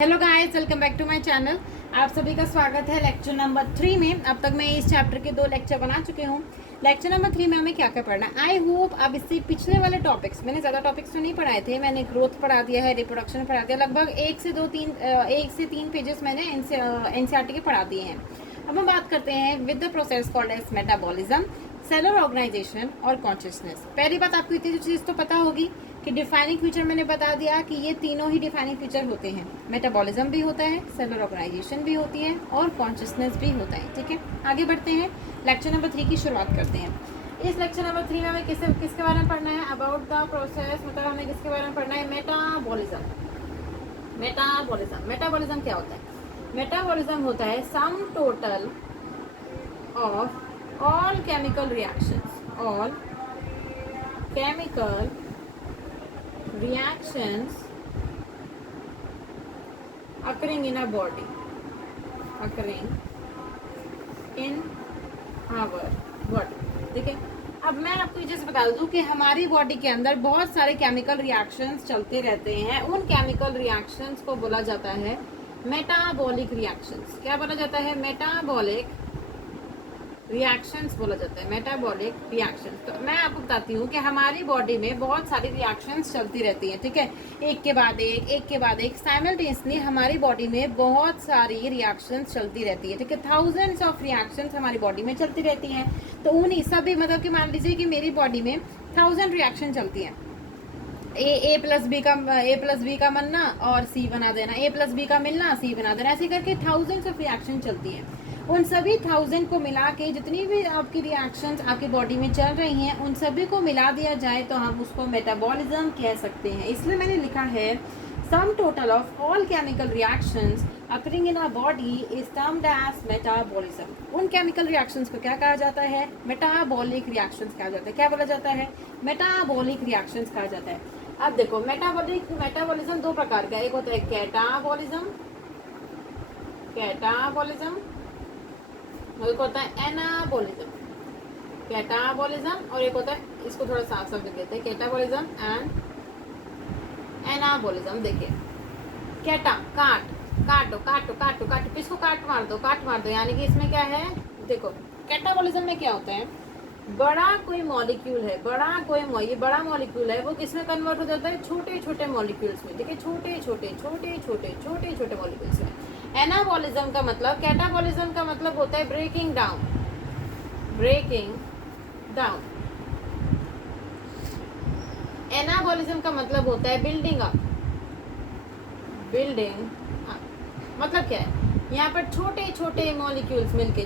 Hello guys, welcome back to my channel. आप सभी का स्वागत है लेक्चर नंबर 3 में। अब तक मैं इस चैप्टर के 2 लेक्चर बना चुके हूँ। लेक्चर नंबर 3 में हमें क्या क्या पढ़ना है। आई होप अब इससे पिछले वाले टॉपिक्स, मैंने ज़्यादा टॉपिक्स तो नहीं पढ़ाए थे। मैंने ग्रोथ पढ़ा दिया है, रिप्रोडक्शन पढ़ा दिया, लगभग 1 से 3 पेजेस मैंने एनसीईआरटी के पढ़ा दिए हैं। अब हम बात करते हैं with the process called as metabolism, cellular organization और कॉन्शियसनेस। पहली बात, आपको इतनी चीज़ तो पता होगी कि डिफाइनिंग फीचर मैंने बता दिया कि ये तीनों ही डिफाइनिंग फीचर होते हैं। मेटाबॉलिज्म भी होता है, सेलुलर ऑर्गेनाइजेशन भी होती है और कॉन्शियसनेस भी होता है। ठीक है, आगे बढ़ते हैं, लेक्चर नंबर 3 की शुरुआत करते हैं। इस लेक्चर नंबर 3 में हमें किसके बारे में पढ़ना है? अबाउट द प्रोसेस, मतलब हमें किसके बारे में पढ़ना है? मेटाबॉलिज्म। मेटाबॉलिज्म क्या होता है? मेटाबॉलिज्म होता है sum total of all chemical reactions occurring in our body, ठीक है। अब मैं आपको ये चीज़ बता दूं कि हमारी बॉडी के अंदर बहुत सारे केमिकल रिएक्शंस चलते रहते हैं। उन केमिकल रिएक्शंस को बोला जाता है मेटाबॉलिक रिएक्शंस। क्या बोला जाता है? मेटाबॉलिक रिएक्शंस बोला जाता है, मेटाबॉलिक रिएक्शंस। तो मैं आपको बताती हूँ कि हमारी बॉडी में बहुत सारी रिएक्शंस चलती रहती हैं। ठीक है, एक के बाद एक साइमल्टेनियसली हमारी बॉडी में बहुत सारी रिएक्शंस चलती रहती है। ठीक है, थाउजेंड्स ऑफ रिएक्शंस हमारी बॉडी में चलती रहती हैं। तो उन्हीं सभी, मतलब कि मान लीजिए कि मेरी बॉडी में 1000 रिएक्शन चलती हैं। ए प्लस बी का बनना और सी बना देना, ए प्लस बी का मिलना, सी बना देना, ऐसे करके थाउजेंड्स ऑफ रिएक्शन चलती हैं। उन सभी 1000 को मिला के जितनी भी आपकी रिएक्शंस आपकी बॉडी में चल रही हैं, उन सभी को मिला दिया जाए तो हम उसको मेटाबॉलिज्म कह सकते हैं। इसलिए मैंने लिखा है sum total of all chemical reactions occurring in our body is termed as metabolism। उन केमिकल रिएक्शंस को क्या कहा जाता है? मेटाबॉलिक रिएक्शंस कहा जाता है। क्या बोला जाता है? मेटाबॉलिक रिएक्शंस कहा जाता है। अब देखो, मेटाबॉलिज्म दो प्रकार का, एक होता है कैटाबॉलिज्म और एक होता है एनाबॉलिज्म। कैटाबॉलिज्म और एक होता है, इसको थोड़ा साफ साफ लिख देते हैं, कैटाबॉलिज्म एंड एनाबॉलिज्म। देखिए, कैटा काटो, इसको काट मार दो, यानी कि इसमें क्या है? देखो, कैटाबॉलिज्म में क्या होता है? बड़ा कोई मॉलिक्यूल है, बड़ा मॉलिक्यूल है, वो किसमें कन्वर्ट हो जाता है? छोटे छोटे मॉलिक्यूल्स में। देखिए, छोटे छोटे मॉलिक्यूल्स में। एनाबॉलिज्म का मतलब, कैटाबॉलिज्म का मतलब होता है ब्रेकिंग डाउन। एनाबॉलिज्म का मतलब होता है बिल्डिंग अप। मतलब क्या है? यहाँ पर छोटे छोटे मॉलिक्यूल्स मिलके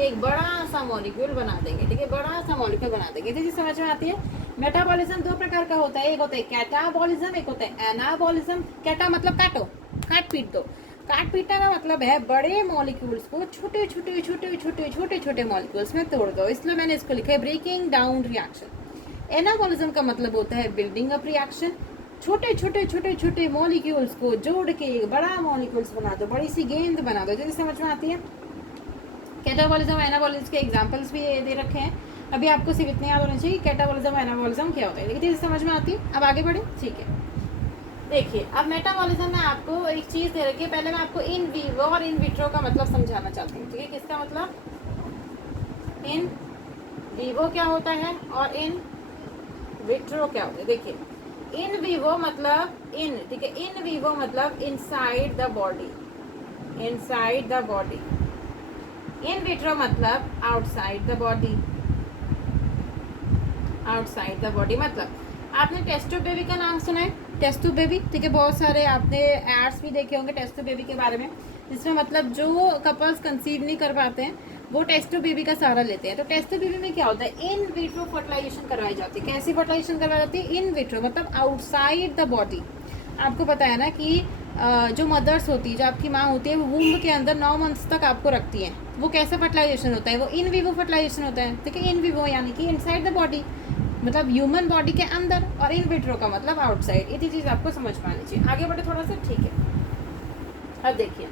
एक बड़ा सा मॉलिक्यूल बना देंगे। ठीक है, बड़ा सा मॉलिक्यूल बना देंगे। तो समझ में आती है? मेटाबॉलिज्म दो प्रकार का होता है, एक होता है कैटाबॉलिज्म, एक होता है एनाबॉलिज्म। कैटा मतलब काट पीट दो। काट पीटने का मतलब है बड़े मॉलिक्यूल्स को छोटे छोटे मॉलिक्यूल्स में तोड़ दो। इसलिए मैंने इसको लिखा है ब्रेकिंग डाउन रिएक्शन। एनाबॉलिज्म का मतलब होता है बिल्डिंग अप रिएक्शन। छोटे मॉलिक्यूल्स को जोड़ के बड़ा मॉलिक्यूल्स बना दो, बड़ी सी गेंद बना दो। जैसे समझ में आती है? कैटाबॉलिज्म एनाबॉलिज्म के एग्जांपल्स भी दे रखे हैं। अभी आपको सिर्फ इतने याद होना चाहिए कैटाबॉलिज्म एनाबॉलिज्म क्या होता है। देखिए, जैसे समझ में आती है। अब आगे बढ़े। ठीक है, देखिए, अब मेटाबॉलिज्म में आपको एक चीज़ दे रखी है। पहले मैं आपको इन वीवो और इन विट्रो का मतलब समझाना चाहती हूँ। ठीक है, किसका मतलब? इन वीवो क्या होता है और इन विट्रो क्या होता है। देखिए, इन वीवो मतलब ठीक है, इन वीवो मतलब inside the body. In vitro मतलब आउटसाइड द बॉडी। मतलब आपने टेस्टो बेबी का नाम सुना है? टेस्टो बेबी, ठीक है, बहुत सारे आपने एड्स भी देखे होंगे टेस्टो बेबी के बारे में, जिसमें मतलब जो कपल्स कंसीव नहीं कर पाते हैं वो टेस्टो बेबी का सहारा लेते हैं। तो टेस्टो बेबी में क्या होता है? इन विट्रो फर्टिलाइजेशन करवाई जाती है। कैसी फर्टिलाइजेशन करवाई जाती है? इन विट्रो मतलब आउटसाइड द बॉडी। आपको पता है ना कि जो मदर्स होती है, जो आपकी माँ होती है, वो वूम्ब के अंदर 9 मंथ्स तक आपको रखती हैं। वो कैसा फर्टिलाइजेशन होता है? वो इन विवो फर्टिलाइजेशन होता है। ठीक है, इन विवो यानी कि इनसाइड द बॉडी, मतलब ह्यूमन बॉडी के अंदर, और इन विट्रो का मतलब आउटसाइड। इतनी चीज़ आपको समझ में आनी चाहिए। आगे बढ़े थोड़ा सा। ठीक है, अब देखिए,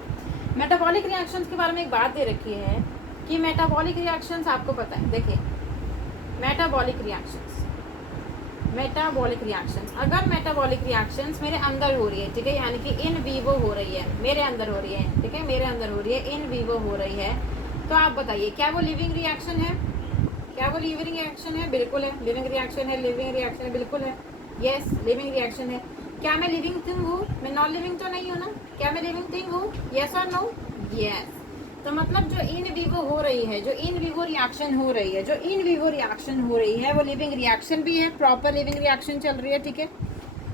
मेटाबॉलिक रिएक्शंस के बारे में एक बात दे रखी है कि मेटाबॉलिक रिएक्शंस आपको पता है। देखिए, मेटाबॉलिक रिएक्शंस मेटाबॉलिक रिएक्शंस, अगर मेटाबॉलिक रिएक्शंस मेरे अंदर हो रही है, ठीक है, यानी कि इन वीवो हो रही है, मेरे अंदर हो रही है, ठीक है, मेरे अंदर हो रही है, इन वीवो हो रही है, तो आप बताइए क्या वो लिविंग रिएक्शन है? क्या वो लिविंग रिएक्शन है? बिल्कुल है, लिविंग रिएक्शन है, लिविंग रिएक्शन है, बिल्कुल है, यस लिविंग रिएक्शन है। क्या मैं लिविंग थिंग हूँ? मैं नॉन लिविंग तो नहीं हूँ ना? क्या मैं लिविंग थिंग हूँ? यस और नो? यस। तो मतलब जो इन वीवो हो रही है, जो इन वीवो रिएक्शन हो रही है, जो इन वीवो रिएक्शन हो रही है, वो लिविंग रिएक्शन भी है, प्रॉपर लिविंग रिएक्शन चल रही है, ठीक है,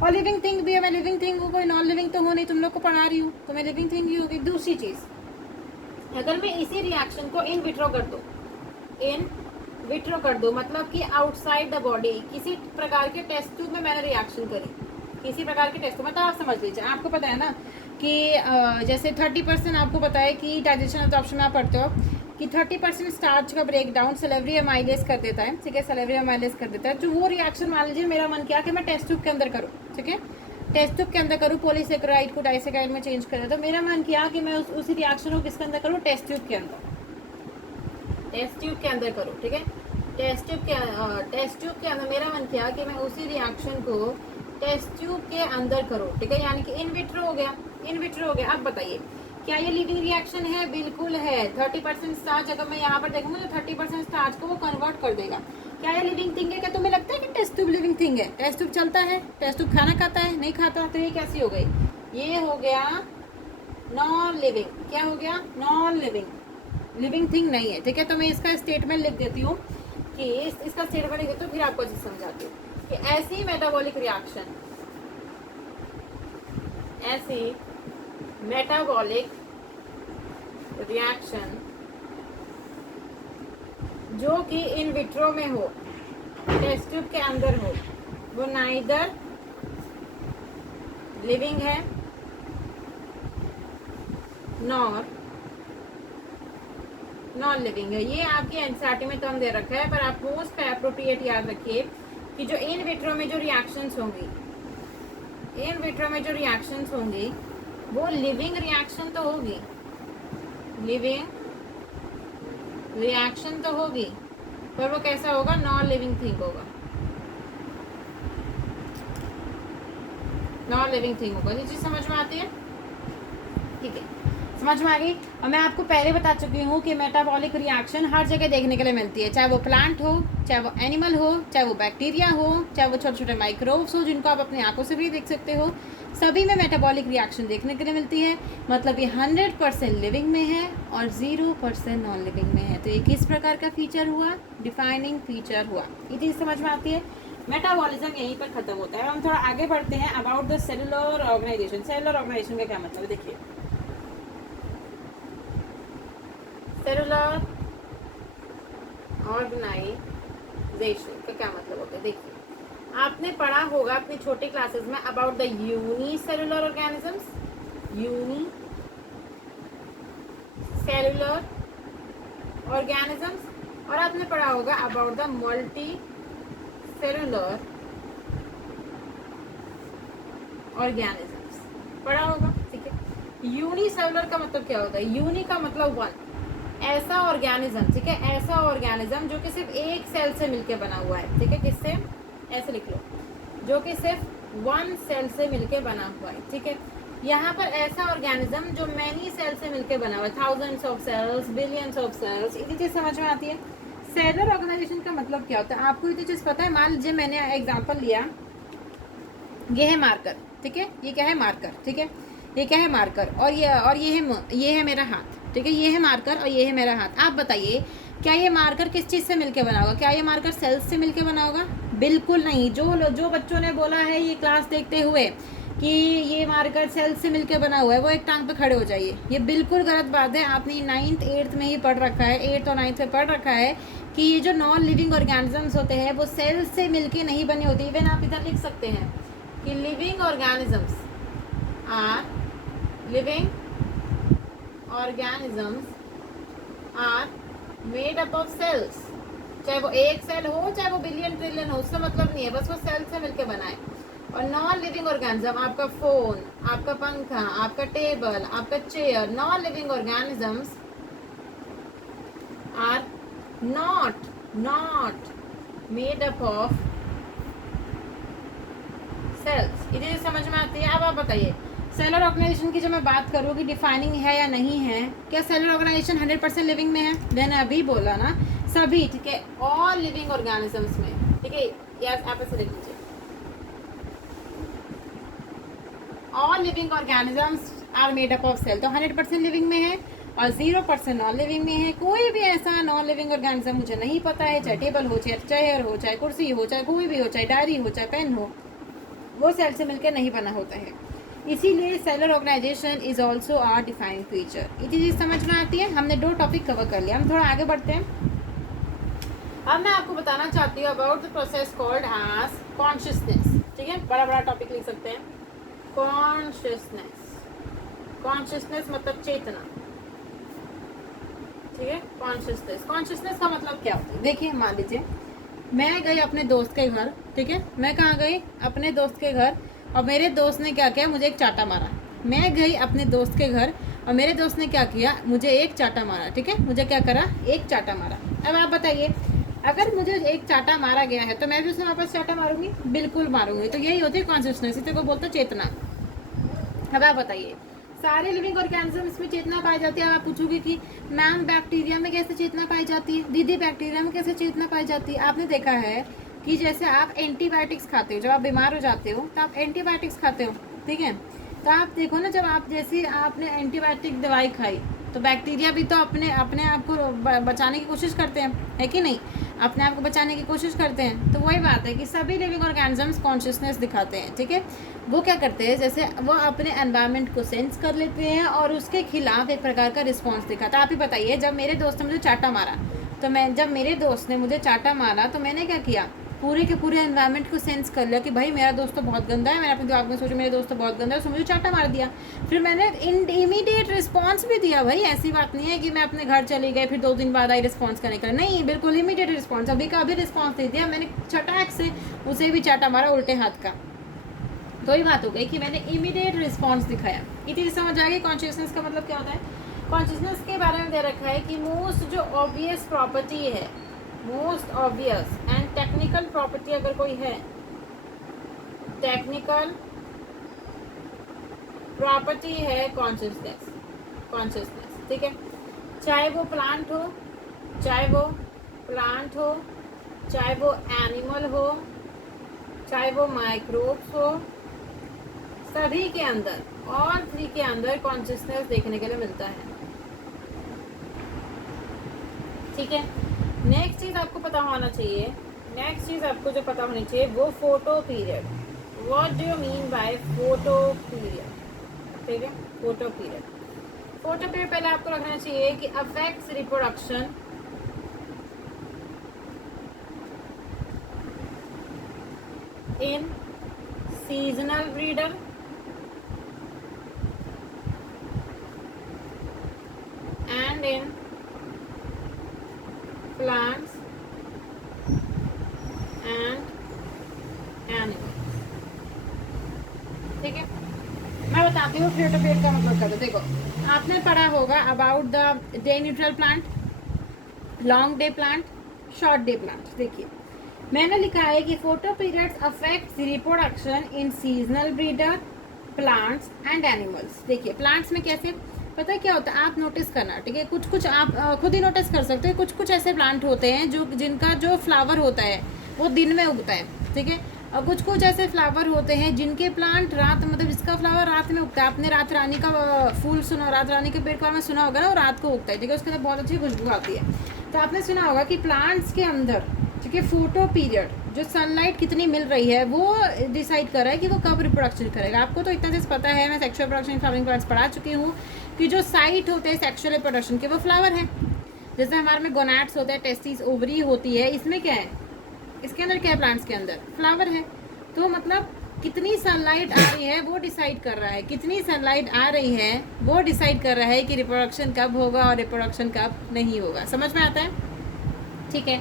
और लिविंग थिंग भी है। मैं लिविंग थिंग हूँ, कोई नॉन लिविंग तो हो नहीं, तुम लोग को पढ़ा रही हूँ, तो मैं लिविंग थिंग ही होगी। दूसरी चीज़, अगर मैं इसी रिएक्शन को इन विट्रो कर दूँ, इन विट्रो कर दो, मतलब कि आउटसाइड द बॉडी, किसी प्रकार के टेस्ट ट्यूब में मैंने रिएक्शन करी, किसी प्रकार के टेस्ट, मतलब आप समझ लीजिए, आपको पता है ना कि जैसे 30% आपको पता है कि डाइजेशन एब्जॉर्प्शन में आप पढ़ते हो कि 30% स्टार्च का ब्रेक डाउन सलेवरी अमाइलेज कर देता है, ठीक है, सलेवरी अमाइलेज कर देता है। तो वो रिएक्शन मान लीजिए मेरा मन किया कि मैं टेस्ट ट्यूब के अंदर करूँ, ठीक है, टेस्ट ट्यूब के अंदर करूँ, पॉलीसेकेराइड को डाइसेकेराइड में चेंज करें, तो मेरा मन किया कि मैं उसी रिएक्शन को किसके अंदर करूँ? टेस्ट ट्यूब के अंदर, टेस्ट ट्यूब के अंदर करूँ, ठीक है, टेस्ट ट्यूब के अंदर मेरा मन किया कि मैं उसी रिएक्शन को टेस्ट ट्यूब के अंदर करूँ, ठीक है, यानी कि इन विट्रो हो गया, इन विट्रो हो गया। अब बताइए क्या ये लिविंग रिएक्शन है? बिल्कुल है। 30% स्टार्च अगर मैं यहाँ पर देखूंगा तो 30% स्टार्च को वो कन्वर्ट कर देगा। क्या ये लिविंग थिंग है? क्या तुम्हें लगता है कि टेस्ट ट्यूब लिविंग थिंग है? टेस्ट ट्यूब चलता है, टेस्ट ट्यूब खाना खाता है, नहीं खाता, तो ये कैसी हो गई? ये हो गया नॉन लिविंग। क्या हो गया? नॉन लिविंग, लिविंग थिंग नहीं है, ठीक है। तो मैं इसका स्टेटमेंट लिख देती हूँ कि इसका स्टेटमेंट लिख देती हूँ, फिर आपको चीज समझाती हूँ कि ऐसी मेटाबॉलिक रिएक्शन, ऐसी मेटाबॉलिक रिएक्शन जो कि इन विट्रो में हो, टेस्ट ट्यूब के अंदर हो, वो नाइदर लिविंग है नॉर नॉन लिविंग है। ये आपकी एनसीईआरटी में टर्म दे रखा है, पर आप मोस्ट अप्रोप्रिएट याद रखिए कि जो इन विट्रो में जो रिएक्शंस होंगी, इन विट्रो में जो रिएक्शंस होंगी वो लिविंग रिएक्शन तो होगी, लिविंग रिएक्शन तो होगी, पर वो कैसा होगा? नॉन लिविंग थिंग होगा, नॉन लिविंग थिंग होगा। ये चीज समझ में आती है? ठीक है, समझ में आ गई। और मैं आपको पहले बता चुकी हूँ कि मेटाबॉलिक रिएक्शन हर जगह देखने के लिए मिलती है, चाहे वो प्लांट हो, चाहे वो एनिमल हो, चाहे वो बैक्टीरिया हो, चाहे वो छोटे छोटे माइक्रोब्स हो जिनको आप अपनी आंखों से भी देख सकते हो, सभी में मेटाबॉलिक रिएक्शन देखने के लिए मिलती है। मतलब ये 100% लिविंग में है और 0% नॉन लिविंग में है। तो ये किस प्रकार का फीचर हुआ? डिफाइनिंग फीचर हुआ। ये चीज़ समझ में आती है? मेटाबॉलिज्म यहीं पर खत्म होता है। हम थोड़ा आगे बढ़ते हैं about the cellular organization. Cellular organization का क्या मतलब है? देखिए, सेलुलर ऑर्गेनाइजेशन का क्या मतलब होता है? देखिए, आपने पढ़ा होगा अपनी छोटी क्लासेस में about the unicellular organisms, unicellular organisms, और आपने पढ़ा होगा about the multi cellular organisms, पढ़ा होगा, ठीक है। यूनिसेलुलर का मतलब क्या होता है? यूनि का मतलब वन, ऐसा ऑर्गेनिज्म, ठीक है, ऐसा ऑर्गेनिज्म जो कि सिर्फ एक सेल से मिलके बना हुआ है, ठीक है, किससे? ऐसे लिख लो, जो कि सिर्फ वन सेल से मिलके बना हुआ है, ठीक है। यहाँ पर ऐसा ऑर्गेनिज्म जो मैनी सेल से मिलके बना हुआ है, thousands of cells, billions of cells. इतनी चीज समझ में आती है? सेलुलर ऑर्गेनाइजेशन का मतलब क्या होता है? आपको इतनी चीज पता है? मान लीजिए मैंने एग्जाम्पल लिया, ये है मार्कर, ठीक है, ये क्या है? मार्कर, ठीक है, ये क्या है? मार्कर, और ये है मेरा हाथ, ठीक है, ये है मार्कर और ये है मेरा हाथ। आप बताइए क्या ये मार्कर किस चीज़ से मिलके बना होगा? क्या ये मार्कर सेल्स से मिलके बना होगा? बिल्कुल नहीं। जो बच्चों ने बोला है ये क्लास देखते हुए कि ये मार्कर सेल्स से मिलके बना हुआ है, वो एक टांग पे खड़े हो जाइए। ये बिल्कुल गलत बात है। आपने 9th 8th में ही पढ़ रखा है, 8th और 9th में पढ़ रखा है कि ये जो नॉन लिविंग ऑर्गेनिजम्स होते हैं वो सेल्स से मिलके नहीं बने होते। इवन आप इधर लिख सकते हैं कि living organisms are made up of cells. चाहे वो एक सेल हो, चाहे वो बिलियन ट्रिलियन हो, उससे मतलब नहीं है, बस वो सेल से मिलके बना है। और नॉन लिविंग ऑर्गेनिज्म, आपका फोन, आपका पंखा, आपका टेबल, आपका chair, non living organisms are not made up of cells, ये चीज़ समझ में आती है। अब आप बताइए सेलर ऑर्गेनाइजेशन की जब मैं बात करूँ कि डिफाइनिंग है या नहीं है, क्या सेलर ऑर्गेनाइजेशन 100% लिविंग में है? मैंने अभी बोला ना सभी, ठीक है, ऑल लिविंग ऑर्गेनिजम्स में, ठीक है, यस आप ऐसे लिख लीजिए, all living organisms are made up of cell, तो 100% लिविंग में है और 0% नॉन लिविंग में है। कोई भी ऐसा नॉन लिविंग ऑर्गेनिज्म मुझे नहीं पता है, चाहे टेबल हो, चाहे चेयर हो, चाहे कुर्सी हो, चाहे कोई भी हो, चाहे डायरी हो, चाहे पेन हो, वो सेल से मिलकर नहीं बना होता है। इसीलिए cellular organization is also are defined feature. ये चीज़ समझ में आती है। हमने 2 टॉपिक कवर कर लिया, हम थोड़ा आगे बढ़ते हैं। अब मैं आपको बताना चाहती हूँ about the process called as consciousness, ठीक है, बड़ा बड़ा टॉपिक लिख सकते हैं। कॉन्शियसनेस, कॉन्शियसनेस मतलब चेतना, ठीक है। कॉन्शियसनेस, कॉन्शियसनेस का मतलब क्या होता है? देखिए मान लीजिए मैं गई अपने दोस्त के घर, ठीक है, मैं कहाँ गई? अपने दोस्त के घर, और मेरे दोस्त ने क्या किया? मुझे एक चाटा मारा। मैं गई अपने दोस्त के घर और मेरे दोस्त ने क्या किया? मुझे एक चाटा मारा, ठीक है, मुझे क्या करा? एक चाटा मारा। अब आप बताइए अगर मुझे एक चाटा मारा गया है तो मैं भी उसमें वापस चाटा मारूंगी? बिल्कुल मारूंगी। तो यही होती है कॉन्शियसनेस, इसे को बोलते हैं चेतना। अब आप बताइए सारे लिविंग ऑर्गेनिजम्स में चेतना पाई जाती है। आप पूछोगे कि मैम बैक्टीरिया में कैसे चेतना पाई जाती है? दीदी बैक्टीरिया में कैसे चेतना पाई जाती है? आपने देखा है कि जैसे आप एंटीबायोटिक्स खाते हो, जब आप बीमार हो जाते हो तो आप एंटीबायोटिक्स खाते हो, ठीक है, तो आप देखो ना जब आप जैसे आपने एंटीबायोटिक दवाई खाई तो बैक्टीरिया भी तो अपने अपने आप को बचाने की कोशिश करते हैं, है कि नहीं? अपने आप को बचाने की कोशिश करते हैं। तो वही बात है कि सभी लिविंग ऑर्गेनिजम्स कॉन्शियसनेस दिखाते हैं, ठीक है। वो क्या करते हैं? जैसे वो अपने एनवायरनमेंट को सेंस कर लेते हैं और उसके खिलाफ एक प्रकार का रिस्पॉन्स दिखाता है। आप ही बताइए जब मेरे दोस्त ने मुझे चाटा मारा तो मैं जब मेरे दोस्त ने मुझे चाटा मारा तो मैंने क्या किया? पूरे के पूरे एनवायरनमेंट को सेंस कर लिया कि भाई मेरा दोस्त तो बहुत गंदा है। मैंने अपने दिमाग में सोचा मेरे दोस्त तो बहुत गंदा है, उसने मुझे चाटा मार दिया। फिर मैंने इमीडिएट रिस्पॉन्स भी दिया। भाई ऐसी बात नहीं है कि मैं अपने घर चली गई फिर 2 दिन बाद आई रिस्पॉन्स करने का, नहीं, बिल्कुल इमीडिएट रिस्पॉन्स, अभी का अभी रिस्पॉन्स दे दिया। मैंने चटाक से उसे भी चाटा मारा उल्टे हाथ का। तो ही बात हो गई कि मैंने इमीडिएट रिस्पॉन्स दिखाया। ये चीज़ समझ आ गई कॉन्शियसनेस का मतलब क्या होता है। कॉन्शियसनेस के बारे में दे रखा है कि मोस्ट जो ऑब्वियस प्रॉपर्टी है, most obvious and technical property अगर कोई है, टेक्निकल प्रॉपर्टी है कॉन्शियसनेस, कॉन्शियसनेस, ठीक है। चाहे वो प्लांट हो, चाहे वो प्लांट हो, चाहे वो एनिमल हो, चाहे वो माइक्रोब्स हो, सभी के अंदर और 3 के अंदर कॉन्शियसनेस देखने के लिए मिलता है, ठीक है। नेक्स्ट चीज़ आपको पता होना चाहिए, नेक्स्ट चीज़ आपको जो पता होनी चाहिए वो photo period. What do you mean by photo period? ठीक है, फोटो पीरियड, फोटो पीरियड पहले आपको रखना चाहिए कि affects reproduction in seasonal breeder and in plants and animals, ठीक है। मैं बताती हूँ फोटोपीरियड का मतलब क्या है। देखो आपने पढ़ा होगा about the day neutral plant, long day plant, short day plant. देखिए मैंने लिखा है कि photo periods affect reproduction in seasonal breeder, plants and animals. देखिए प्लांट्स में कैसे, पता है क्या होता है, आप नोटिस करना, ठीक है, कुछ कुछ आप खुद ही नोटिस कर सकते हैं। कुछ कुछ ऐसे प्लांट होते हैं जो जिनका जो फ्लावर होता है वो दिन में उगता है, ठीक है, और कुछ कुछ ऐसे फ्लावर होते हैं जिनके प्लांट रात, मतलब जिसका फ्लावर रात में उगता है। आपने रात रानी का फूल सुना, रात रानी के पेड़ के बारे में सुना होगा ना, वो रात को उगता है, ठीक है, उसके अंदर बहुत अच्छी खुशबू आती है। तो आपने सुना होगा कि प्लांट्स के अंदर, ठीक है, फोटो पीरियड जो सनलाइट कितनी मिल रही है वो डिसाइड कर रहा है कि वो कब रिप्रोडक्शन करेगा। आपको तो इतना चीज़ पता है, मैं सेक्सुअल रिप्रोडक्शन फ्लावरिंग प्लांट्स पढ़ा चुकी हूँ कि जो साइट होते हैं सेक्सुअल रिप्रोडक्शन के वो फ्लावर हैं। जैसे हमारे में गोनाड्स होते हैं, टेस्टिस, ओवरी होती है, इसमें क्या है, इसके अंदर क्या है, प्लांट्स के अंदर फ्लावर है। तो मतलब कितनी सनलाइट आ रही है वो डिसाइड कर रहा है, कितनी सनलाइट आ रही है वो डिसाइड कर रहा है कि रिप्रोडक्शन कब होगा और रिप्रोडक्शन कब नहीं होगा। समझ में आता है? ठीक है,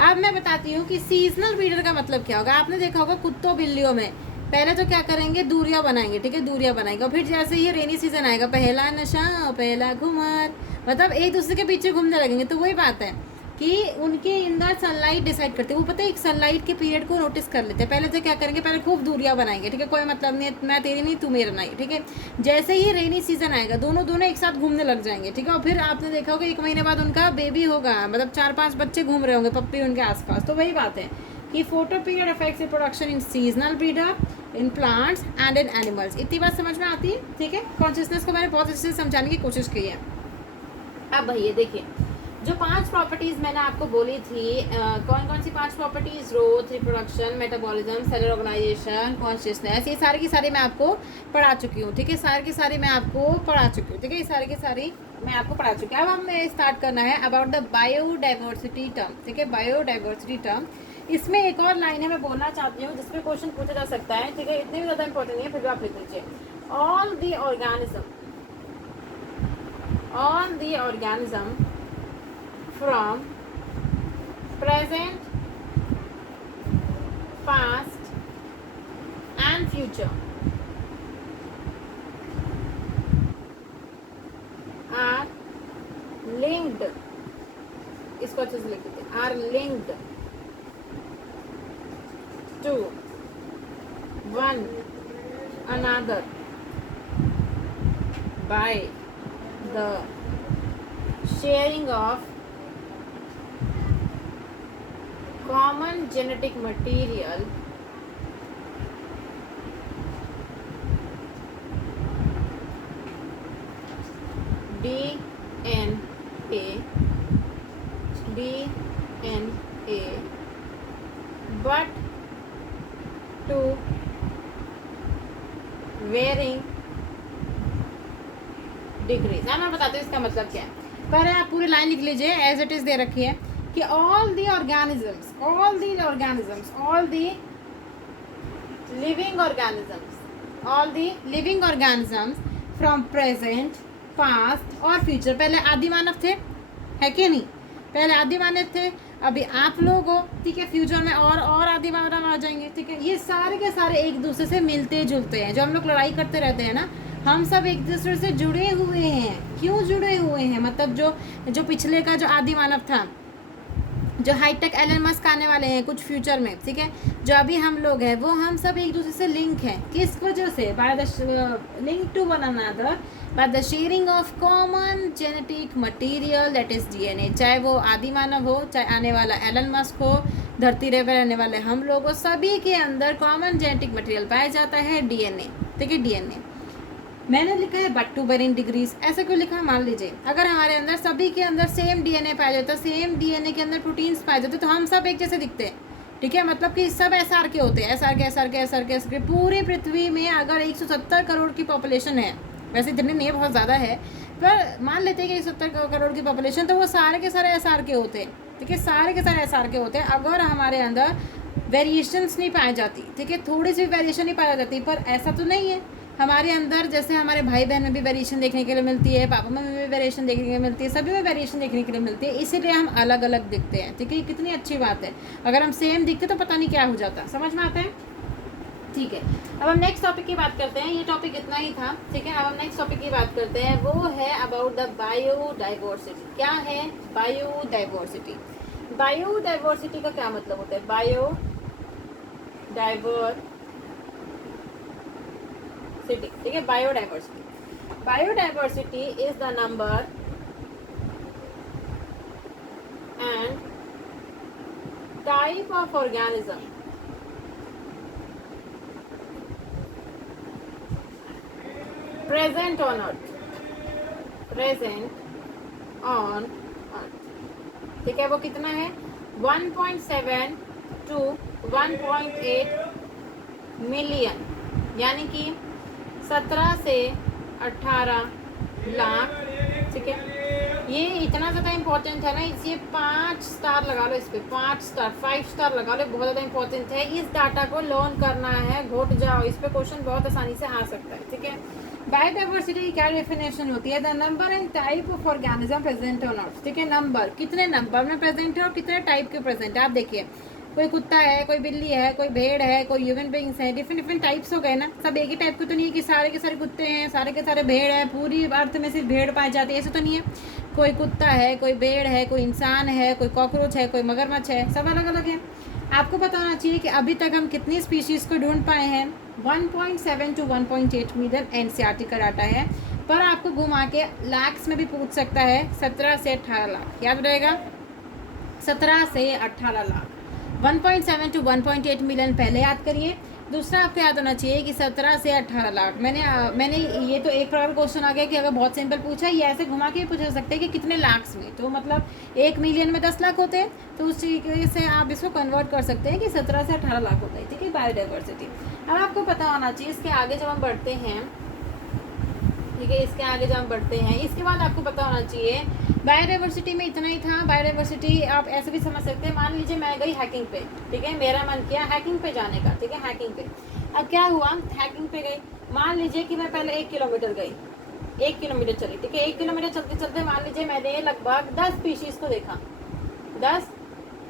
अब मैं बताती हूँ कि सीजनल ब्रीडर का मतलब क्या होगा। आपने देखा होगा कुत्तों बिल्लियों में पहले तो क्या करेंगे, दूरियां बनाएंगे, ठीक है, दूरियां बनाएंगे, और फिर जैसे ही रेनी सीजन आएगा, पहला नशा पहला घुमार, मतलब एक दूसरे के पीछे घूमने लगेंगे। तो वही बात है कि उनके अंदर सनलाइट डिसाइड करते हैं। वो पता है एक सनलाइट के पीरियड को नोटिस कर लेते हैं। पहले तो क्या करेंगे, पहले खूब दूरियां बनाएंगे, ठीक है, कोई मतलब नहीं है, मैं तेरी नहीं तू मेरा नहीं, ठीक है। जैसे ही रेनी सीजन आएगा दोनों एक साथ घूमने लग जाएंगे, ठीक है। और फिर आपने देखा होगा 1 महीने बाद उनका बेबी होगा, मतलब 4-5 बच्चे घूम रहे होंगे पप्पी उनके आसपास। तो वही बात है कि photo period affects production in seasonal breeder, in plants and in animals. इतनी बात समझ में आती है, ठीक है। कॉन्शियसनेस को मैंने बहुत अच्छे से समझाने की कोशिश की है। अब भैया देखिए, जो 5 प्रॉपर्टीज मैंने आपको बोली थी, कौन कौन सी 5 properties, growth, reproduction, metabolism, cellular organisation, consciousness, ये सारी की सारी मैं आपको पढ़ा चुकी हूँ, ठीक है। सारी की सारी मैं आपको पढ़ा चुकी हूँ, ठीक है। ये सारी की सारी मैं आपको पढ़ा चुकी हूँ। अब हमें स्टार्ट करना है अबाउट द बायोडाइवर्सिटी टर्म, ठीक है। बायोडाइवर्सिटी टर्म, इसमें एक और लाइन है मैं बोलना चाहती हूँ जिसपे क्वेश्चन पूछा जा सकता है, ठीक है। इतनी भी ज़्यादा इंपॉर्टेंट नहीं है, फिर भी आप लिख लीजिए। All the organism from present, past and future are linked, इसको अच्छे से लिख देते हैं, are linked to one another by the sharing of common genetic material DNA, but to varying degrees। मैं बताती हूँ इसका मतलब क्या है। पहले आप पूरी लाइन लिख लीजिए, एज इट इज दे रखी है कि all the organisms, all the living organisms from present, past और future। पहले आदि मानव थे, है कि नहीं, पहले आदि मानव थे, अभी आप लोग हो, ठीक है। फ्यूचर में और आदि मानव आ जाएंगे, ठीक है। ये सारे के सारे एक दूसरे से मिलते जुलते हैं। जो हम लोग लड़ाई करते रहते हैं ना, हम सब एक दूसरे से जुड़े हुए हैं। क्यों जुड़े हुए हैं, मतलब जो पिछले का जो आदि मानव था, जो हाईटेक एलन मस्क आने वाले हैं कुछ फ्यूचर में, ठीक है, जो अभी हम लोग हैं, वो हम सब एक दूसरे से लिंक हैं। किस वजह से, by the link to one another by the sharing of common genetic material that is DNA. चाहे वो आदि मानव हो, चाहे आने वाला एलन मस्क हो, धरती पर रहने वाले हम लोग हो, सभी के अंदर कॉमन जेनेटिक मटेरियल पाया जाता है, डीएनए, ठीक है, डीएनए। मैंने लिखा है बट टू वेरिंग डिग्रीज। ऐसा क्यों लिखा है, मान लीजिए अगर हमारे अंदर सभी के अंदर सेम डीएनए पाया जाता है, सेम डीएनए के अंदर प्रोटीन्स पाए जाते हैं, तो हम सब एक जैसे दिखते हैं, ठीक है। मतलब कि सब एसआर के होते हैं, एसआर के। पूरी पृथ्वी में अगर 170 करोड़ की पॉपुलेशन है, वैसे इतनी नहीं है, बहुत ज़्यादा है, पर मान लेते हैं कि 170 करोड़ की पॉपुलेशन, तो वो सारे के सारे एसआर के होते हैं, ठीक है। सारे के सारे एसआर के होते हैं। अगर हमारे अंदर वेरिएशंस नहीं पाई जाती, ठीक है, थोड़ी सी वेरिएशन नहीं पाई जाती, पर ऐसा तो नहीं है हमारे अंदर, जैसे हमारे भाई बहन में भी वेरिएशन देखने के लिए मिलती है, पापा में भी वेरिएशन देखने के लिए मिलती है, सभी में वेरिएशन देखने के लिए मिलती है, इसीलिए हम अलग अलग दिखते हैं, ठीक है। कितनी अच्छी बात है, अगर हम सेम दिखते तो पता नहीं क्या हो जाता, समझ में आता है, ठीक है। अब हम नेक्स्ट टॉपिक की बात करते हैं। ये टॉपिक इतना ही था, ठीक है। अब हम नेक्स्ट टॉपिक की बात करते हैं, वो है अबाउट द बायोडाइवर्सिटी। क्या है बायोडाइवर्सिटी? बायोडाइवर्सिटी का क्या मतलब होता है? बायोडाइवर्सिटी, ठीक है, biodiversity is the number and type of organism present on earth, ठीक है। वो कितना है? 1.7 to 1.8 मिलियन, यानी कि 17 से 18 लाख, ठीक है। ये इतना ज़्यादा इंपॉर्टेंट है ना, इसलिए 5 स्टार लगा लो इस पर, 5 स्टार 5 स्टार लगा लो, बहुत ज़्यादा इंपॉर्टेंट है। इस डाटा को लर्न करना है, घोट जाओ, इस पर क्वेश्चन बहुत आसानी से आ सकता है, ठीक है। बायोडाइवर्सिटी की क्या डेफिनेशन होती है? The number and type of organism present on earth, ठीक है। नंबर, कितने नंबर में प्रेजेंट है और कितने टाइप के प्रेजेंट है। आप देखिए कोई कुत्ता है, कोई बिल्ली है, कोई भेड़ है, कोई ह्यूमन बींग्स है, डिफरेंट डिफरेंट टाइप्स हो गए ना। सब एक ही टाइप के तो नहीं है कि सारे के सारे कुत्ते हैं, सारे के सारे भेड़ है, पूरी अर्थ में सिर्फ भेड़ पाई जाती है, ऐसे तो नहीं है। कोई कुत्ता है, कोई भेड़ है, कोई इंसान है, कोई कॉकरोच है, कोई मगरमच्छ है, सब अलग अलग है। आपको पता होना चाहिए कि अभी तक हम कितनी स्पीशीज़ को ढूंढ पाए हैं। 1.7 to 1.8 मिलियन एनसीईआरटी का डाटा है, पर आपको घुमा के लैक्स में भी पूछ सकता है। 17 से 18 लाख याद रहेगा, 17 से 18 लाख। 1.7 to 1.8 मिलियन पहले याद करिए। दूसरा आपको याद होना चाहिए कि 17 से 18 लाख। मैंने ये तो एक प्रकार क्वेश्चन आ गया कि अगर बहुत सिंपल पूछा, ये ऐसे घुमा के पूछा जा सकता है कि कितने लाख्स में, तो मतलब 1 मिलियन में 10 लाख होते हैं, तो उस तरीके से आप इसको कन्वर्ट कर सकते हैं कि 17 से 18 लाख होता है, ठीक है, बायोडाइवर्सिटी। अब आपको पता होना चाहिए, इसके आगे जब हम बढ़ते हैं, ठीक है, इसके आगे जब हम बढ़ते हैं, इसके बाद आपको पता होना चाहिए बायोडाइवर्सिटी में इतना ही था। बायोडाइवर्सिटी आप ऐसे भी समझ सकते हैं, मान लीजिए मैं गई हैकिंग पे, ठीक है, मेरा मन किया हैकिंग पे जाने का, ठीक है, हैकिंग पे। अब क्या हुआ, हैकिंग पे गई, मान लीजिए कि मैं पहले 1 किलोमीटर गई, 1 किलोमीटर चली, ठीक है, 1 किलोमीटर चलते चलते मान लीजिए मैंने लगभग 10 स्पीशीज को देखा, 10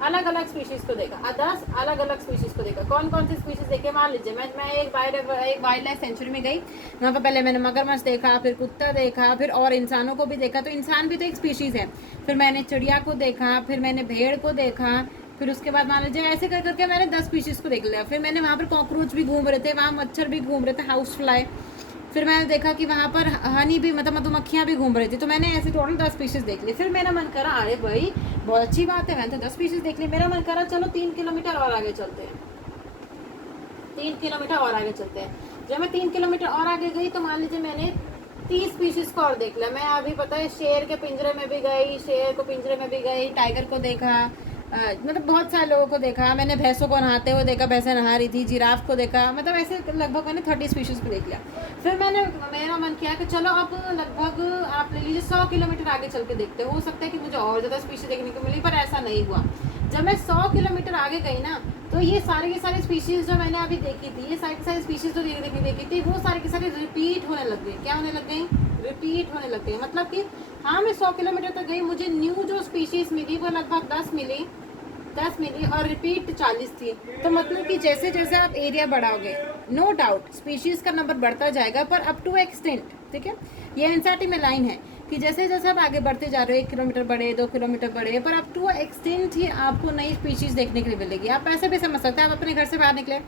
अलग अलग स्पीशीज को देखा, 10 अलग अलग स्पीशीज को देखा। कौन कौन सी स्पीशीज देखे, मान लीजिए मैं एक वाइल्ड लाइफ सेंचुरी में गई, वहाँ पर पहले मैंने मगरमच्छ देखा, फिर कुत्ता देखा, फिर और इंसानों को भी देखा, तो इंसान भी तो एक स्पीशीज है। फिर मैंने चिड़िया को देखा, फिर मैंने भेड़ को देखा, फिर उसके बाद मान लीजिए ऐसे कर करके मैंने 10 स्पीशीज को देख लिया। फिर मैंने वहाँ पर कॉकरोच भी घूम रहे थे, वहाँ मच्छर भी घूम रहे थे, हाउस फ्लाई। फिर मैंने देखा कि वहाँ पर हनी भी, मतलब मधुमक्खियाँ भी घूम रही थी। तो मैंने ऐसे टोटल 10 स्पीशीज देख ली। फिर मेरा मन करा, अरे भाई बहुत अच्छी बात है, मैंने तो 10 स्पीशीज देख ली। मेरा मन करा चलो 3 किलोमीटर और आगे चलते हैं, 3 किलोमीटर और आगे चलते हैं। जब मैं 3 किलोमीटर और आगे गई तो मान लीजिए मैंने 30 स्पीशीज को और देख लिया। मैं अभी पता है शेर के पिंजरे में भी गई, शेर को पिंजरे में भी गई, टाइगर को देखा, मतलब बहुत सारे लोगों को देखा। मैंने भैंसों को नहाते हुए देखा, भैंसें नहा रही थी, जिराफ को देखा, मतलब ऐसे लगभग मैंने 30 स्पीशीज़ को देख लिया। फिर मेरा मन किया कि चलो अब लगभग आप ले लीजिए 100 किलोमीटर आगे चल के देखते हो सकता है कि मुझे और ज़्यादा स्पीशीज देखने को मिली, पर ऐसा नहीं हुआ। जब मैं 100 किलोमीटर आगे गई ना, तो ये सारे के सारे स्पीशीज़ जो मैंने अभी देखी थी, ये सारी की सारी स्पीशीज़ जो देखी थी, वो सारे के सारे रिपीट होने लग गई। क्या होने लग गई, रिपीट होने लग गई। मतलब कि हाँ, मैं 100 किलोमीटर तक गई, मुझे न्यू जो स्पीशीज़ मिली वो लगभग 10 मिली और रिपीट 40 थी। तो मतलब कि जैसे जैसे आप एरिया बढ़ाओगे, नो डाउट स्पीशीज़ का नंबर बढ़ता जाएगा, पर अप टू एक्सटेंट, ठीक है, ये एनसीईआरटी में लाइन है कि जैसे जैसे आप आगे बढ़ते जा रहे हो, 1 किलोमीटर बढ़े, 2 किलोमीटर बढ़े, पर अप टू एक्सटेंट ही आपको नई स्पीशीज़ देखने के लिए मिलेगी। आप ऐसे भी समझ सकते हैं, आप अपने घर से बाहर निकले,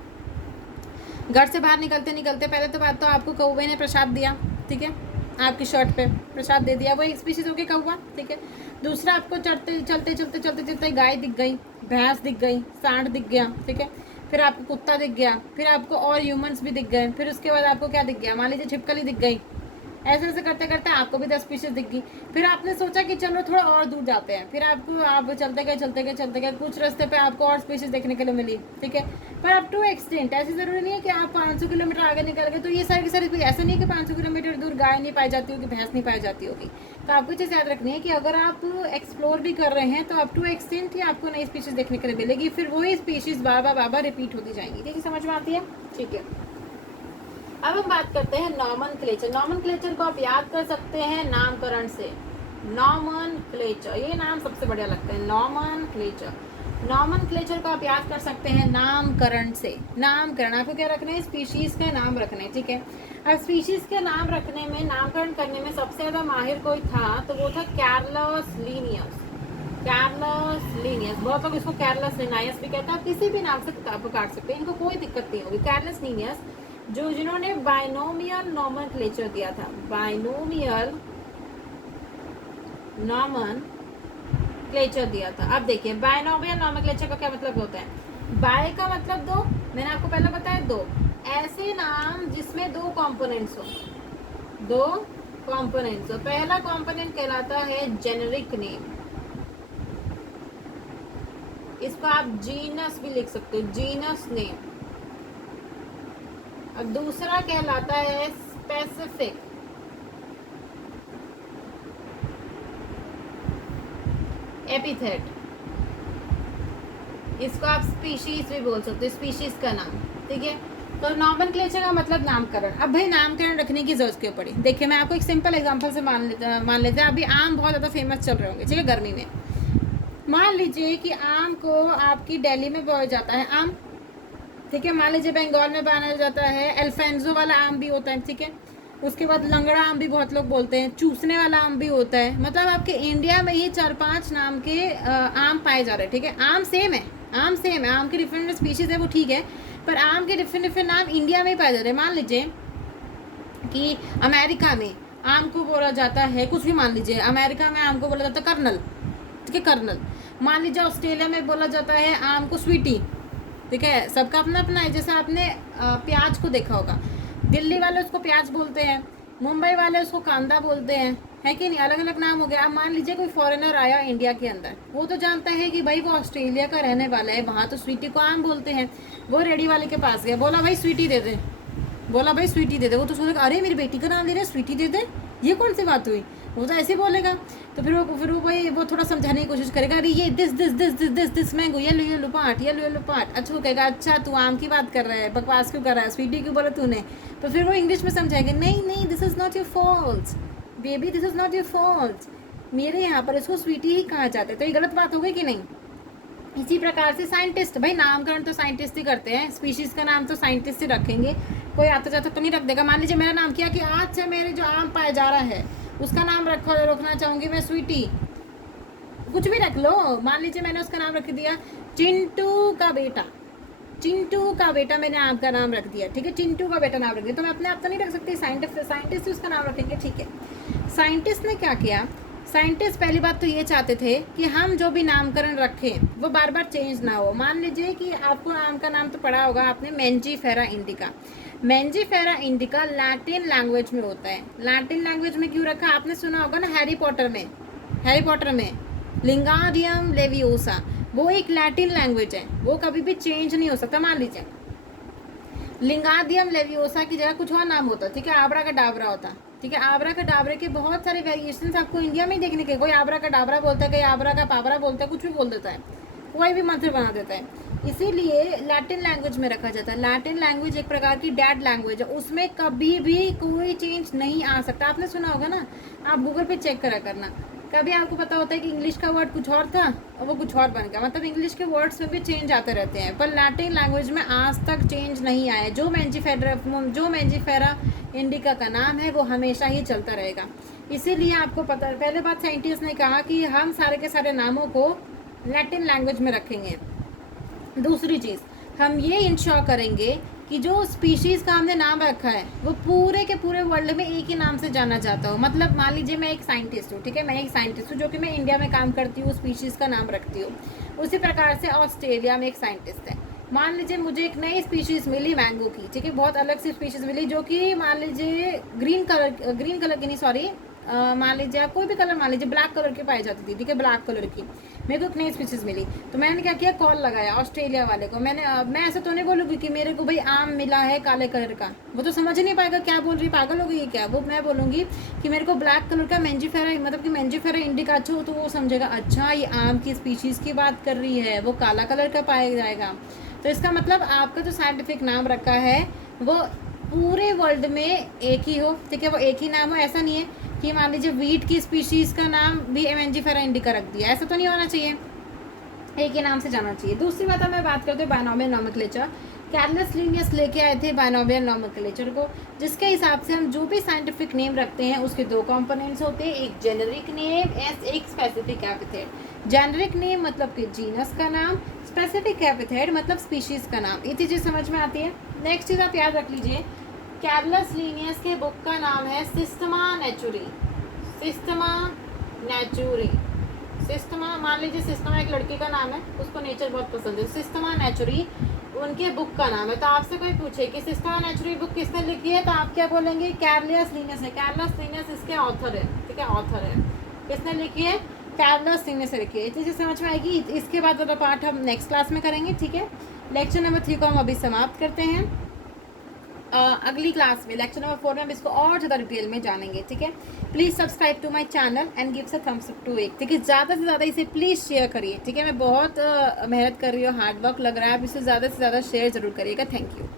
घर से बाहर निकलते निकलते पहले तो बात तो आपको कौवे ने प्रसाद दिया, ठीक है, आपकी शर्ट पे प्रसाद दे दिया, वो एक स्पीशीज हो गई कौवा, ठीक है। दूसरा आपको चलते गाय दिख गई, भैंस दिख गई, सांड दिख गया, ठीक है। फिर आपको कुत्ता दिख गया, फिर आपको और ह्यूमंस भी दिख गए, फिर उसके बाद आपको क्या दिख गया, मान लीजिए छिपकली दिख गई। ऐसे ऐसे करते करते आपको भी 10 स्पीशीज दिख गई। फिर आपने सोचा कि चलो थोड़ा और दूर जाते हैं, फिर आप चलते गए कुछ रास्ते पे आपको और स्पीशीज देखने के लिए मिली, ठीक है। पर अप टू एक्सटेंट, ऐसी ज़रूरी नहीं है कि आप 500 किलोमीटर आगे निकल गए तो ये सारी की सारी, ऐसा नहीं है कि 500 किलोमीटर दूर गाय नहीं पाई जाती होगी, भैंस नहीं पाई जाती होगी। तो आपको चीज़ याद रखनी है कि अगर आप एक्सप्लोर भी कर रहे हैं तो अप टू एक्सटेंट ही आपको नई स्पीशीज देखने के लिए मिलेगी, फिर वही स्पीशीज बार बार रिपीट होती जाएंगी, ठीक है, समझ में आती है, ठीक है। अब हम बात करते हैं नॉमनक्लेचर। नॉमनक्लेचर को आप याद कर सकते हैं नामकरण से। नॉमनक्लेचर, ये नाम सबसे बढ़िया लगता है, नॉमनक्लेचर। नॉमनक्लेचर को आप याद कर सकते हैं नामकरण से। नामकरण, आपको क्या रखना है, स्पीशीज का नाम रखना है, ठीक है। अब स्पीशीज के नाम रखने में, नामकरण करने में सबसे ज़्यादा माहिर कोई था तो वो था कैरलस लीनियस। कैरलस लीनियस, बहुत लोग इसको कैरलस लिनायस भी कहते हैं, आप किसी भी नाम से पुकार सकते हैं, इनको कोई दिक्कत नहीं होगी। कैरलस लीनियस जिन्होंने बाइनोमियल नॉमनक्लेचर दिया था, बाइनोमियल नॉमनक्लेचर दिया था। अब देखिए बाइनोमियल नॉमनक्लेचर का क्या मतलब होता है। बाय का मतलब दो, मैंने आपको पहले बताया, दो ऐसे नाम जिसमें 2 कंपोनेंट्स हो, 2 कंपोनेंट्स हो। पहला कंपोनेंट कहलाता है जेनेरिक नेम, इसको आप जीनस भी लिख सकते हो, जीनस नेम। और दूसरा कहलाता है स्पेसिफिक, एपिथेट, इसको आप स्पीशीज भी बोल सकते हो, स्पीशीज का नाम, ठीक है। तो नॉमनक्लेचर का मतलब नामकरण। अब भाई नामकरण रखने की जरूरत क्यों पड़ी, देखिए मैं आपको एक सिंपल एग्जांपल से मान लेते हैं। अभी आम बहुत ज़्यादा फेमस चल रहे होंगे, ठीक है, गर्मी में। मान लीजिए कि आम को आपकी दिल्ली में बोया जाता है आम, ठीक है। मान लीजिए बंगाल में बनाया जाता है, अल्फेंजो वाला आम भी होता है, ठीक है। उसके बाद लंगड़ा आम भी बहुत लोग बोलते हैं, चूसने वाला आम भी होता है। मतलब आपके इंडिया में ही 4-5 नाम के आम पाए जा रहे हैं, ठीक है। आम सेम है, आम सेम है, आम के डिफरेंट स्पीशीज है वो ठीक है, पर आम के डिफरेंट डिफरेंट नाम इंडिया में ही पाए जा रहे हैं। मान लीजिए कि अमेरिका में आम को बोला जाता है, कुछ भी मान लीजिए, अमेरिका में आम को बोला जाता है कर्नल, ठीक है, कर्नल। मान लीजिए ऑस्ट्रेलिया में बोला जाता है आम को स्वीटी, ठीक है। सबका अपना अपना है। जैसे आपने प्याज को देखा होगा, दिल्ली वाले उसको प्याज बोलते हैं, मुंबई वाले उसको कांदा बोलते हैं, है कि नहीं, अलग अलग नाम हो गया। अब मान लीजिए कोई फॉरेनर आया इंडिया के अंदर, वो तो जानता है कि भाई वो ऑस्ट्रेलिया का रहने वाला है, वहाँ तो स्वीटी को आम बोलते हैं। वो रेडी वाले के पास गया, बोला भाई स्वीटी दे दे, बोला भाई स्वीटी दे दे। वो तो सोचेगा अरे मेरी बेटी का नाम ले रहे स्वीटी दे दे, ये कौन सी बात हुई, वो तो ऐसे बोलेगा। तो फिर वो भाई वो थोड़ा समझाने की कोशिश करेगा, अरे ये दिस मैंगो, येलो पार्ट। अच्छा वो कहेगा अच्छा तू आम की बात कर रहा है, बकवास क्यों कर रहा है, स्वीटी क्यों बोला तूने। तो फिर वो इंग्लिश में समझाएगा, नहीं this is not your fault baby, this is not your fault, मेरे यहाँ पर इसको स्वीटी ही कहा जाता है। तो ये गलत बात हो गई कि नहीं। इसी प्रकार से साइंटिस्ट, भाई नामकरण तो साइंटिस्ट ही करते हैं, स्पीशीज़ का नाम तो साइंटिस्ट ही रखेंगे, कोई आता जाता तो नहीं रख देगा। मान लीजिए मेरा नाम किया कि आज से मेरे जो आम पाया जा रहा है उसका नाम रखना चाहूँगी मैं स्वीटी, कुछ भी रख लो। मान लीजिए मैंने उसका नाम रख दिया चिंटू का बेटा, चिंटू का बेटा मैंने आपका नाम रख दिया, ठीक है, चिंटू का बेटा नाम रख दिया। तो मैं अपने आप तो नहीं रख सकती, साइंटिस्ट उसका नाम रखेंगे, ठीक है। साइंटिस्ट ने क्या किया, साइंटिस्ट पहली बात तो ये चाहते थे कि हम जो भी नामकरण रखें वो बार बार चेंज ना हो। मान लीजिए कि आपको आम का नाम तो पढ़ा होगा आपने, Mangifera indica. Mangifera indica Latin language में होता है। लैटिन लैंग्वेज में क्यों रखा, आपने सुना होगा ना हैरी पॉटर में लिंगारियम लेवियोसा, वो एक लैटिन लैंग्वेज है, वो कभी भी चेंज नहीं हो सकता। मान लीजिए लिंगादियम लेवियोसा की जगह कुछ और नाम होता, ठीक है, आबरा का डाबरा होता, ठीक है। आबरा का डाबरे के बहुत सारे वेरिएशंस आपको इंडिया में ही देखने के, कोई आबरा का डाबरा बोलता है, कोई आबरा का पाबरा बोलता है, कुछ भी बोल देता है, कोई भी मंत्र बना देता है। इसीलिए लैटिन लैंग्वेज में रखा जाता है। लैटिन लैंग्वेज एक प्रकार की डेड लैंग्वेज है, उसमें कभी भी कोई चेंज नहीं आ सकता। आपने सुना होगा ना, आप गूगल पे चेक करा करना, कभी आपको पता होता है कि इंग्लिश का वर्ड कुछ और था और वो कुछ और बन गया। मतलब इंग्लिश के वर्ड्स में भी चेंज आते रहते हैं, पर लैटिन लैंग्वेज में आज तक चेंज नहीं आया। जो मैंजीफेरा इंडिका का नाम है वो हमेशा ही चलता रहेगा। इसीलिए आपको पता है, पहले बात साइंटिस्ट ने कहा कि हम सारे के सारे नामों को लैटिन लैंग्वेज में रखेंगे। दूसरी चीज़, हम ये इंश्योर करेंगे कि जो स्पीशीज़ का हमने नाम रखा है वो पूरे के पूरे वर्ल्ड में एक ही नाम से जाना जाता हो। मतलब मान लीजिए मैं एक साइंटिस्ट हूँ, ठीक है, मैं एक साइंटिस्ट हूँ जो कि मैं इंडिया में काम करती हूँ, स्पीशीज़ का नाम रखती हूँ। उसी प्रकार से ऑस्ट्रेलिया में एक साइंटिस्ट है, मान लीजिए मुझे एक नई स्पीशीज़ मिली मैंगो की, ठीक है, बहुत अलग सी स्पीशीज़ मिली जो कि मान लीजिए ग्रीन कलर की नहीं, सॉरी, मान लीजिए आप कोई भी कलर, मान लीजिए ब्लैक कलर की पाई जाती थी, ठीक है, ब्लैक कलर की मेरे को एक नई स्पीशीज़ मिली। तो मैंने क्या किया, कॉल लगाया ऑस्ट्रेलिया वाले को। मैं ऐसा तो नहीं बोलूँगी कि मेरे को भाई आम मिला है काले कलर का, वो तो समझ नहीं पाएगा क्या बोल रही, पागल हो गई क्या। वो मैं बोलूँगी कि मेरे को ब्लैक कलर का मैंजीफेरा, मतलब कि मैंजीफेरा इंडिका अच्छा हो, तो वो समझेगा अच्छा ये आम की स्पीशीज़ की बात कर रही है, वो काला कलर का पाया जाएगा। तो इसका मतलब आपका जो साइंटिफिक नाम रखा है वो पूरे वर्ल्ड में एक ही हो, ठीक है, वो एक ही नाम हो। ऐसा नहीं है कि मान लीजिए वीट की स्पीशीज़ का नाम भी मैंजीफेरा इंडिका रख दिया, ऐसा तो नहीं होना चाहिए, एक ही नाम से जाना चाहिए। दूसरी बात मैं बात करते हैं बायनॉमियल नोमेनक्लेचर। कैर्लस लिनियस लेके आए थे बायनॉमियल नोमेनक्लेचर को, जिसके हिसाब से हम जो भी साइंटिफिक नेम रखते हैं उसके दो कंपोनेंट्स होते हैं, एक जेनेरिक नेम, एक स्पेसिफिक एपिथेट। जेनेरिक नेम मतलब कि जीनस का नाम, स्पेसिफिक एपिथेट मतलब स्पीशीज़ का नाम। ये चीज़ें समझ में आती है। नेक्स्ट चीज़ आप याद रख लीजिए, कैर्लस लिनियस के बुक का नाम है सिस्टमा नेचुरी। सिस्टमा, मान लीजिए सिस्टमा एक लड़की का नाम है, उसको नेचर बहुत पसंद है, सिस्टमा नेचुरी उनके बुक का नाम है। तो आपसे कोई पूछे कि सिस्टमा नेचुरी बुक किसने लिखी है, तो आप क्या बोलेंगे, कैर्लस लिनियस है। कैर्लस लिनियस इसके ऑथर है, ठीक है, ऑथर है। किसने लिखी है, कैर्लस लिनियस लिखी है। चीज़ें समझ में आएगी। इसके बाद वाला पार्ट हम नेक्स्ट क्लास में करेंगे, ठीक है। लेक्चर नंबर 3 को हम अभी समाप्त करते हैं। अगली क्लास में लेक्चर नंबर 4 में हम इसको और ज़्यादा डिटेल में जानेंगे, ठीक है। Please subscribe to my channel and gives a thumbs up to एक, ठीक है। ज़्यादा से ज़्यादा इसे प्लीज़ शेयर करिए, ठीक है। मैं बहुत मेहनत कर रही हूँ, हार्ड वर्क लग रहा है, आप इसे ज़्यादा से ज़्यादा शेयर ज़रूर करिएगा। Thank you.